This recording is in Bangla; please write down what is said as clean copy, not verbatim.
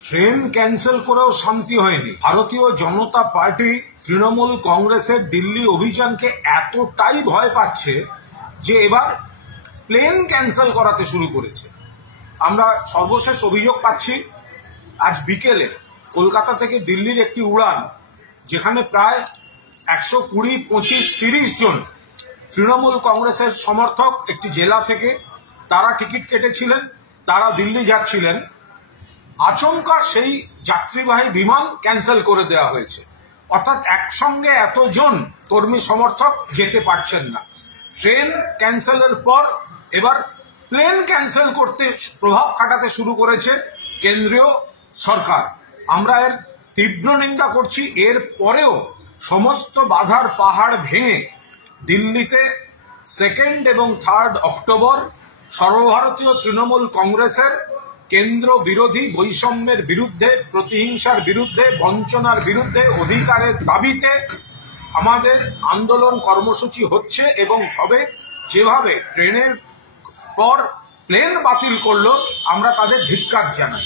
ট্রেন ক্যান্সেল করেও শান্তি হয়নি। ভারতীয় জনতা পার্টি তৃণমূল কংগ্রেসের দিল্লি অভিযানকে এতটাই ভয় পাচ্ছে যে এবার প্লেন ক্যান্সেল করাতে শুরু করেছে। আমরা সর্বশেষ অভিযোগ পাচ্ছি আজ বিকেলে কলকাতা থেকে দিল্লির একটি উড়ান, যেখানে প্রায় 120, 25, 30 জন তৃণমূল কংগ্রেসের সমর্থক একটি জেলা থেকে তারা টিকিট কেটেছিলেন, তারা দিল্লি যাচ্ছিলেন। আচমকা সেই যাত্রীবাহী বিমান ক্যান্সেল করে দেওয়া হয়েছে। অর্থাৎ একসঙ্গে এতজন কর্মী সমর্থক যেতে পারছেন না। ট্রেন ক্যান্সেলের পর এবার প্লেন ক্যান্সেল করতে প্রভাব খাটাতে শুরু করেছে কেন্দ্রীয় সরকার। আমরা এর তীব্র নিন্দা করছি। এর পরেও সমস্ত বাধার পাহাড় ভেঙে দিল্লিতে 2 এবং 3 অক্টোবর সর্বভারতীয় তৃণমূল কংগ্রেসের কেন্দ্র বিরোধী, বৈষম্যের বিরুদ্ধে, প্রতিহিংসার বিরুদ্ধে, বঞ্চনার বিরুদ্ধে, অধিকারের দাবিতে আমাদের আন্দোলন কর্মসূচি হচ্ছে এবং হবে। যেভাবে ট্রেনের পর প্লেন বাতিল করলো, আমরা তাদের ধিক্কার জানাই।